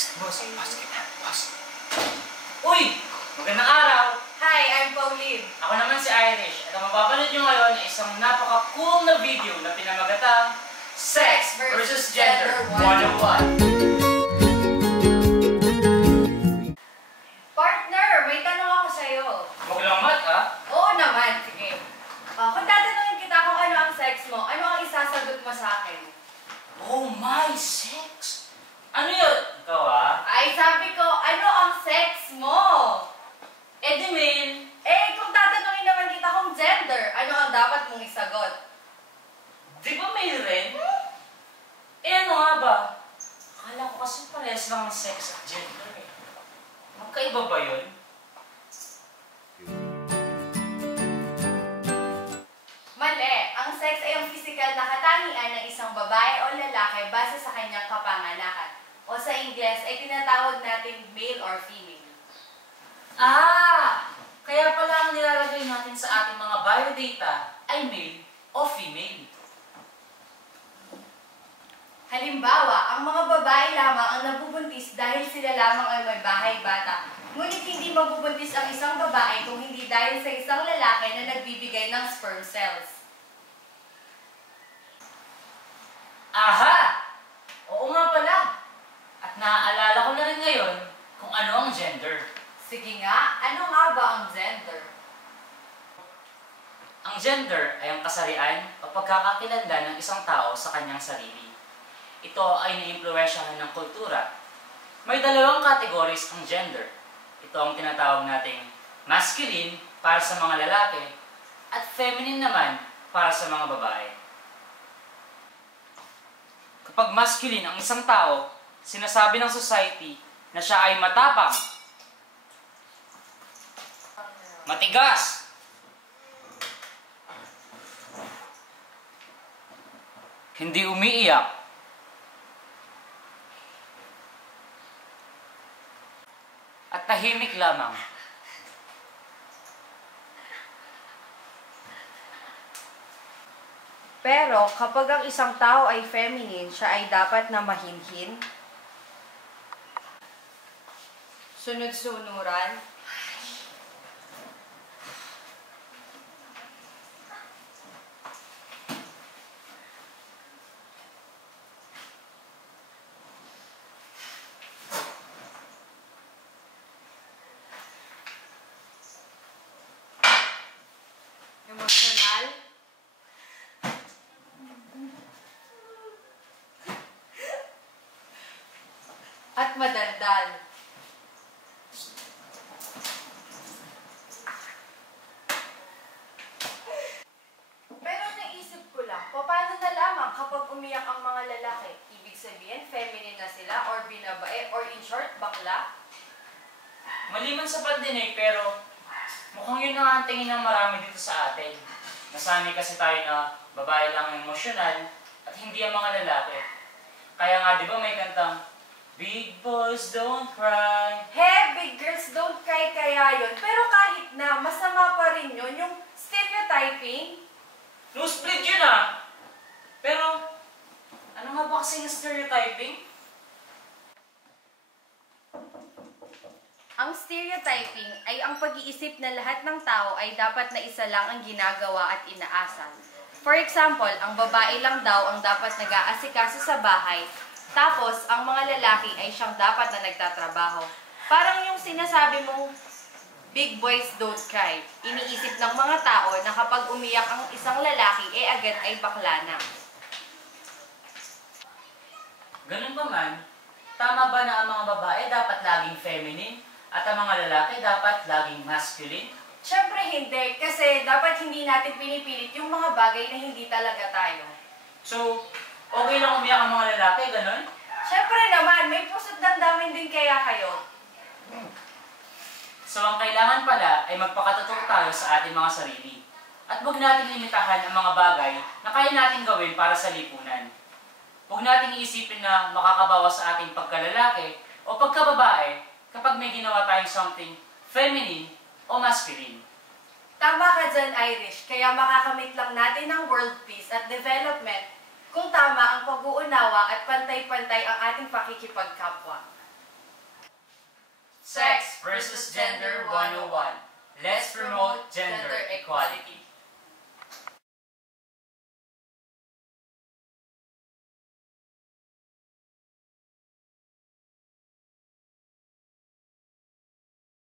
Boss, boss. Uy! Magandang araw! Hi, I'm Pauline. Ako naman si Irish. At ang mapapanood nyo ngayon ay isang napaka-cool na video na pinamagatang Sex vs. Gender 101. Partner, may tanong ako sa'yo. Huwag lang mat, ha? Oo naman, sige. Kung tatanungin kita kung ano ang sex mo, ano ang isasagot mo sa akin? Oh my, sex! Ano yun? Ikaw, ha? Ay, sabi ko, ano ang sex mo? Edimil! Kung tatanungin naman kita kung gender, ano ang dapat mong isagot? Di ba may rin? Ano nga ba? Akala ko kasi parehas lang ang sex at gender eh. Magkaiba ba yun? Mali. Ang sex ay ang physical na katangian ng isang babae o lalaki base sa kanyang kapanganakan. O sa Ingles ay tinatawag natin male or female. Ah! Kaya pala ang nilalagay natin sa ating mga biodata ay male o female. Halimbawa, ang mga babae lamang ang nabubuntis dahil sila lamang ay may bahay bata. Ngunit hindi mabubuntis ang isang babae kung hindi dahil sa isang lalaki na nagbibigay ng sperm cells. Aha! Oo nga pala! At naaalala ko na rin ngayon kung ano ang gender. Sige nga, ano nga ba ang gender? Ang gender ay ang kasarian o pagkakakilanlan ng isang tao sa kanyang sarili. Ito ay naiimpluwensyahan ng kultura. May dalawang categories ang gender. Ito ang tinatawag nating masculine para sa mga lalaki at feminine naman para sa mga babae. Kapag masculine ang isang tao, sinasabi ng society na siya ay matapang, matigas, hindi umiiyak, at tahimik lamang. Pero kapag ang isang tao ay feminine, siya ay dapat na mahinhin, sunod-sunuran, emosyonal, at madaldal. Pero naisip ko lang, paano na lamang kapag umiyak ang mga lalaki? Ibig sabihin, feminine na sila, or binabae, or in short, bakla? Maliban sa pandinig pero mukhang yun ang tingin ng marami dito sa atin. Nasanay kasi tayo na babae lang ang emosyonal at hindi ang mga lalaki. Kaya nga di ba may kantang, Big boys don't cry. Hey, big girls don't cry kaya yun. Pero kahit na, masama pa rin yun, yung stereotyping. No-split yun ah! Pero, ano nga ba kasi yung stereotyping? Ang stereotyping ay ang pag-iisip na lahat ng tao ay dapat na isa lang ang ginagawa at inaasal. For example, ang babae lang daw ang dapat nag-aasikaso sa bahay, tapos ang mga lalaki ay siyang dapat na nagtatrabaho. Parang yung sinasabi mong big boys don't cry. Iniisip ng mga tao na kapag umiyak ang isang lalaki, agad ay bakla na. Ganun ba man, tama ba na ang mga babae dapat laging feminine at ang mga lalaki dapat laging masculine? Siyempre hindi, kasi dapat hindi natin pinipilit yung mga bagay na hindi talaga tayo. So, okay lang umiyak ang mga lalaki, ganun? Siyempre naman, may puso't damdamin din kaya kayo. So, ang kailangan pala ay magpakatotoo tayo sa ating mga sarili. At huwag nating limitahan ang mga bagay na kaya nating gawin para sa lipunan. Huwag nating iisipin na makakabawas sa ating pagkalalaki o pagkababae kapag may ginawa tayong something feminine o masculine. Tama ka dyan, Irish. Kaya makakamit lang natin ng world peace at development kung tama ang pag-uunawa at pantay-pantay ang ating pakikipagkapwa. Sex versus Gender 101. Let's promote gender equality.